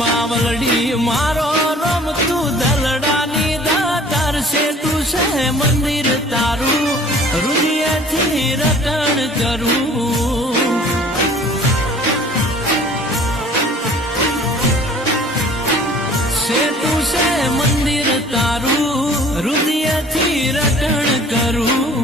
માવલડી મારો રમતું દલડાની દાતાર છે તું છે મંદિર તારું હૃદયથી રટણ કરું છે તું છે મંદિર તારું હૃદયથી રટણ કરું